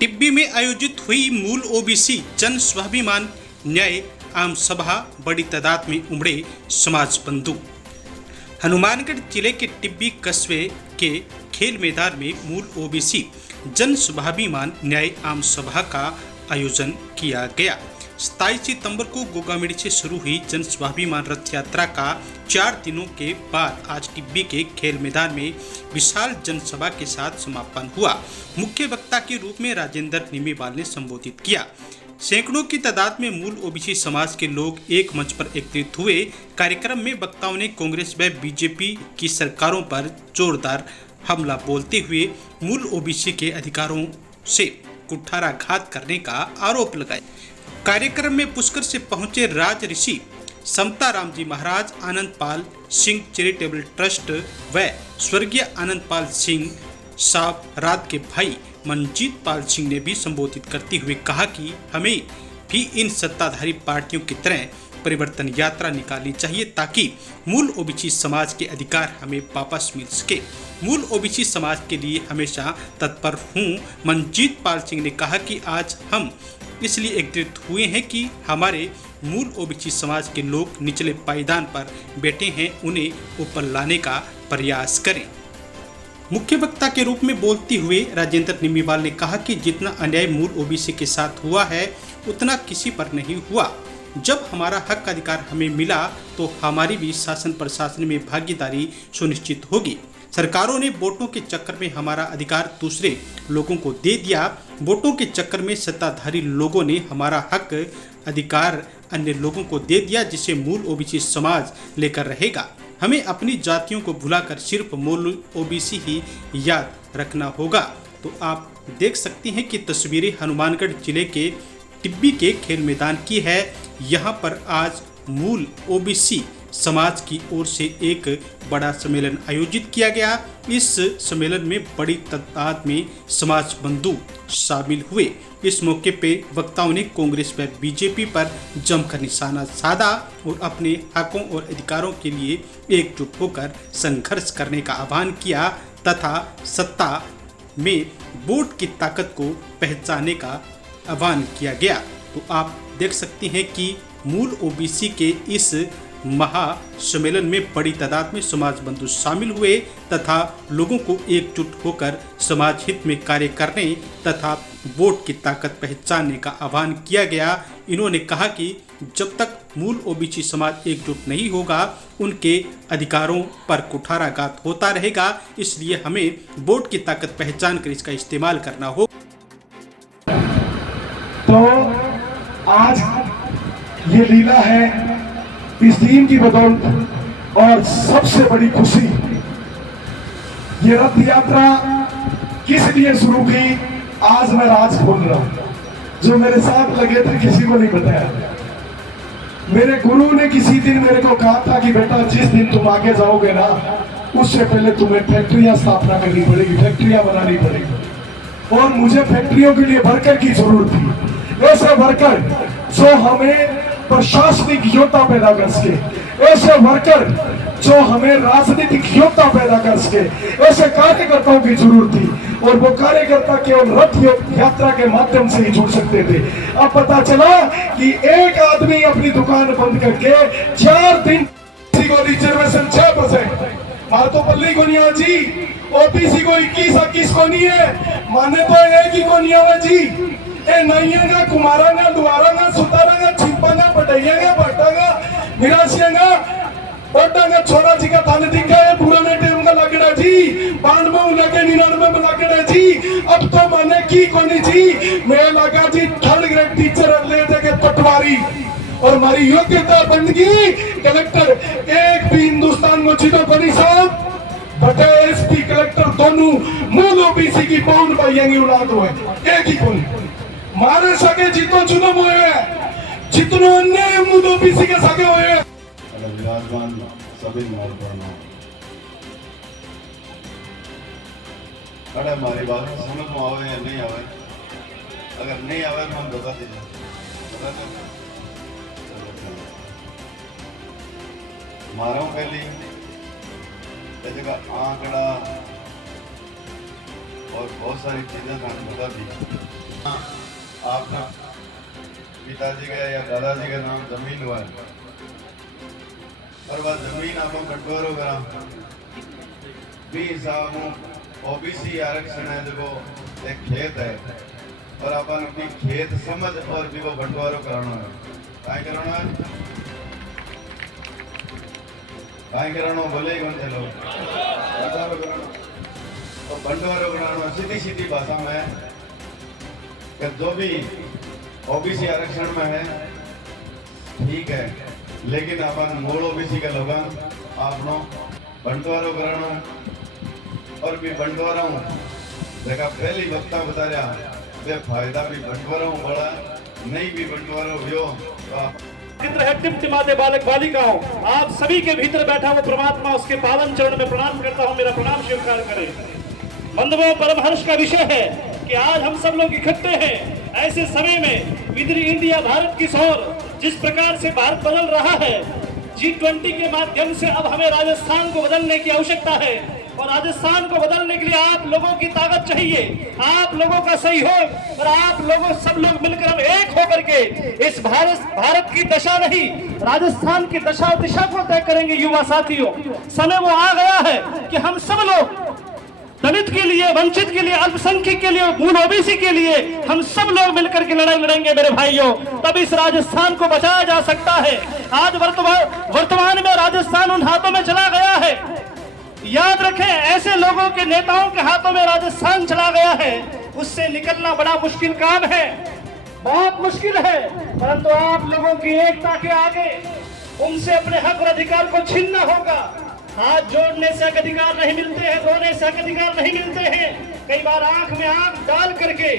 टिब्बी में आयोजित हुई मूल ओबीसी जन स्वाभिमान न्याय आम सभा, बड़ी तादाद में उमड़े समाज बंधु। हनुमानगढ़ जिले के टिब्बी कस्बे के खेल मैदान में मूल ओबीसी जन स्वाभिमान न्याय आम सभा का आयोजन किया गया। 27 सितंबर को गोगामेड़ी से शुरू हुई जन स्वाभिमान रथ यात्रा का 4 दिनों के बाद आज टिब्बी के खेल मैदान में विशाल जनसभा के साथ समापन हुआ। मुख्य वक्ता के रूप में राजेंद्र निमीवाल ने संबोधित किया। सैकड़ों की तादाद में मूल ओबीसी समाज के लोग एक मंच पर एकत्रित हुए। कार्यक्रम में वक्ताओं ने कांग्रेस व बीजेपी की सरकारों पर जोरदार हमला बोलते हुए मूल ओबीसी के अधिकारों से कुठाराघात करने का आरोप लगाया। कार्यक्रम में पुष्कर से पहुंचे राज ऋषि समता राम जी महाराज, आनंद पाल सिंह चैरिटेबल ट्रस्ट व स्वर्गीय आनंद पाल सिंह साहब रात के भाई मनजीत पाल सिंह ने भी संबोधित करते हुए कहा कि हमें भी इन सत्ताधारी पार्टियों की तरह परिवर्तन यात्रा निकालनी चाहिए ताकि मूल ओबीसी समाज के अधिकार हमें वापस मिल सके। मूल ओबीसी समाज के लिए हमेशा तत्पर हूँ। मनजीत पाल सिंह ने कहा कि आज हम इसलिए एकत्रित हुए हैं कि हमारे मूल ओबीसी समाज के लोग निचले पायदान पर बैठे हैं, उन्हें ऊपर लाने का प्रयास करें। मुख्य वक्ता के रूप में बोलते हुए राजेंद्र निमीवाल ने कहा कि जितना अन्याय मूल ओबीसी के साथ हुआ है उतना किसी पर नहीं हुआ। जब हमारा हक अधिकार हमें मिला तो हमारी भी शासन प्रशासन में भागीदारी सुनिश्चित होगी। सरकारों ने वोटों के चक्कर में हमारा अधिकार दूसरे लोगों को दे दिया। वोटों के चक्कर में सत्ताधारी लोगों ने हमारा हक अधिकार अन्य लोगों को दे दिया, जिसे मूल ओबीसी समाज लेकर रहेगा। हमें अपनी जातियों को भुलाकर सिर्फ मूल ओबीसी ही याद रखना होगा। तो आप देख सकते हैं कि तस्वीरें हनुमानगढ़ जिले के टिब्बी के खेल मैदान की है। यहाँ पर आज मूल ओबीसी समाज की ओर से एक बड़ा सम्मेलन आयोजित किया गया। इस सम्मेलन में बड़ी तादाद में समाज बंधु शामिल हुए। इस मौके पे वक्ताओं ने कांग्रेस व बीजेपी पर जमकर निशाना साधा और अपने हकों और अधिकारों के लिए एकजुट होकर संघर्ष करने का आह्वान किया तथा सत्ता में वोट की ताकत को पहचानने का आह्वान किया गया। तो आप देख सकते हैं कि मूल ओबीसी के इस महासम्मेलन में बड़ी तादाद में समाज बंधु शामिल हुए तथा लोगों को एकजुट होकर समाज हित में कार्य करने तथा वोट की ताकत पहचानने का आह्वान किया गया। इन्होंने कहा कि जब तक मूल ओबीसी समाज एकजुट नहीं होगा उनके अधिकारों पर कुठाराघात होता रहेगा। इसलिए हमें वोट की ताकत पहचान कर इसका इस्तेमाल करना हो। तो आज ये लीला है इस दिन की बदौलत और सबसे बड़ी खुशी ये रथ यात्रा किस लिए शुरू की आज मैं राज खोल रहा हूं। जो मेरे साथ लगे थे किसी को नहीं बताया। मेरे गुरु ने किसी दिन मेरे को कहा था कि बेटा जिस दिन तुम आगे जाओगे ना उससे पहले तुम्हें फैक्ट्रियां स्थापना करनी पड़ेगी, फैक्ट्रियां बनानी पड़ेगी। और मुझे फैक्ट्रियों के लिए वर्कर की जरूरत थी। ऐसे वर्कर जो हमें प्रशासनिक योग्यता पैदा कर सके, ऐसे वर्कर जो हमें राजनीतिक योग्यता पैदा कर सके, ऐसे कार्यकर्ताओं की जरूरत थी। और वो कार्यकर्ता केवल रथ यात्रा के माध्यम से ही जुड़ सकते थे। अब पता चला कि एक आदमी अपनी दुकान बंद करके 4 दिन को रिजर्वेशन 6% मातोपल्ली को नहीं जी, ओबीसी को 21 को नहीं है, माने तो एक ही को नहीं है जी। ए नैयागा, कुमारागा, दुआरागा, सुतारागा, छिपागा, पटैयागा, बटागा, निराशियागा, बटागा, छोरा जी का थाने दिखा है पुराने टाइम का लगड़ा जी, 92 लगे 99 में लगड़ा जी। अब तो माने की कोनी जी, मैं लगा जी 3rd ग्रेड टीचर ले जाके पटवारी और हमारी योग्यता बंदगी कलेक्टर एक भी हिंदुस्तान में जीतो कोनी साहब। बटे एसपी कलेक्टर दोनों मूल ओबीसी की पौन भाइयों औलाद हुए, एक ही कोनी मारे सके जितो चुनो हुए जितनो अन्य मूल ओबीसी के सके हुए। विराजमान सभी महत्वपूर्ण अरे हमारी बात समझ में आवे या नहीं आवे, अगर नहीं आवे तो हम बता दीजिए। मारो पहली जगह आंकड़ा और बहुत सारी चीज़ें तो हमें बता दी। हाँ, आपका पिताजी का या दादाजी का नाम जमीन हुआ है और वह जमीन आप बंटवारो करा भी साहब ओबीसी आरक्षण है जो एक खेत है और अपन अपनी खेत समझ और भी वो बंटवारो कराना है। काय कराना है, काय कराना बोले कौन से लोग बंटवारो कराना। तो बंटवारो कराना सीधी सीधी भाषा में कि जो भी ओबीसी आरक्षण में है ठीक है, लेकिन अपन मूल ओबीसी के लोग आपनो बंटवारो कराना और भी बंटवारा देखा पहली वक्ता बता रहा वे फायदा भी बंटवारा बड़ा नहीं भी बंटवारा हो चित्र है टिमटिमाते बालक बालिकाओं, आप सभी के भीतर बैठा हुआ परमात्मा उसके पावन चरण में प्रणाम करता हूँ, मेरा प्रणाम स्वीकार करें। बंधुओं, परम हर्ष का विषय है कि आज हम सब लोग इकट्ठे हैं ऐसे समय में विद इंडिया भारत की ओर जिस प्रकार से भारत बदल रहा है, G20 के माध्यम से अब हमें राजस्थान को बदलने की आवश्यकता है और राजस्थान को बदलने के लिए आप लोगों की ताकत चाहिए, आप लोगों का सहयोग और आप लोगों सब लोग मिलकर हम एक होकर के इस भारत की दशा नहीं राजस्थान की दशा और दिशा को तय करेंगे। युवा साथियों, समय वो आ गया है कि हम सब लोग दलित के लिए, वंचित के लिए, अल्पसंख्यक के लिए, मूल ओबीसी के लिए हम सब लोग मिलकर के लड़ाई लड़ेंगे मेरे भाइयों, तब इस राजस्थान को बचाया जा सकता है। आज वर्तमान में राजस्थान उन हाथों में चला गया है, याद रखें ऐसे लोगों के नेताओं के हाथों में राजस्थान चला गया है, उससे निकलना बड़ा मुश्किल काम है, बहुत मुश्किल है। परंतु आप लोगों की एकता के आगे उनसे अपने हक और अधिकार को छीनना होगा। हाथ जोड़ने से अधिकार नहीं मिलते हैं, रोने से अधिकार नहीं मिलते हैं, कई बार आंख में आंख डाल करके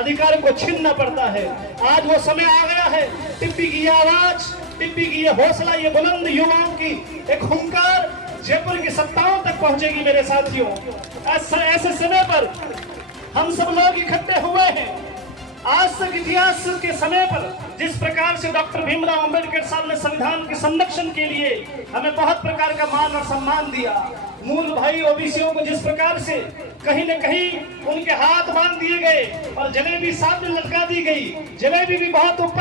अधिकार को छीनना पड़ता है। आज वो समय आ गया है, टिब्बी की आवाज, टिब्बी की ये हौसला, ये बुलंद युवाओं की एक हुंकार जयपुर की सत्ताओं तक पहुंचेगी मेरे साथियों। ऐसे समय पर हम सब लोग इकट्ठे हुए हैं। आज तक इतिहास के समय पर जिस प्रकार से डॉक्टर भीमराव अंबेडकर साहब ने संविधान के संरक्षण के लिए हमें बहुत प्रकार का मान और सम्मान दिया, मूल भाई ओबीसीओं को जिस प्रकार से कहीं न कहीं उनके हाथ बांध दिए गए और जलेबी सामने लटका दी गई, जलेबी भी बहुत ऊपर